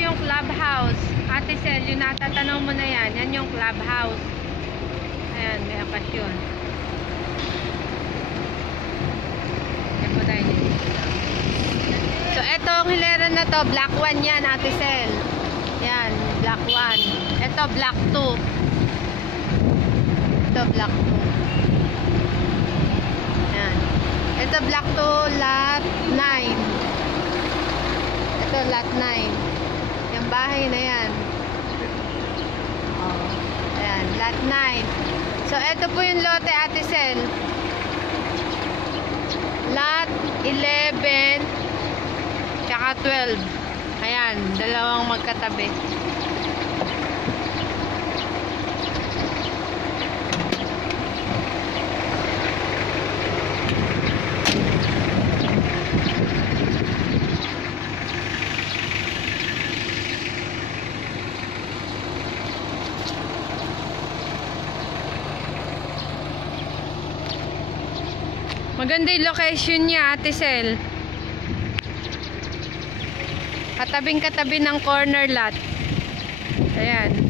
yung clubhouse. Ate Sel, yung natatanong mo na yan. Yan yung clubhouse. Ayan, may akasyon. Yan po tayo dito. So, etong hilera na to, black 1 yan, Ate Sel. Yan, black 1. Ito, black 2. Ito, black 2. Yan. Ito, black 2, lot 9. Ito, lot 9. Yung bahay na yan. Oh, ayan, lot 9. So, ito po yung lote, Ate Sel. Lot 11 tsaka 12. Ayan, dalawang magkatabi. Maganda yung location niya, Ate Sel. Katabing-katabi ng corner lot. Ayan.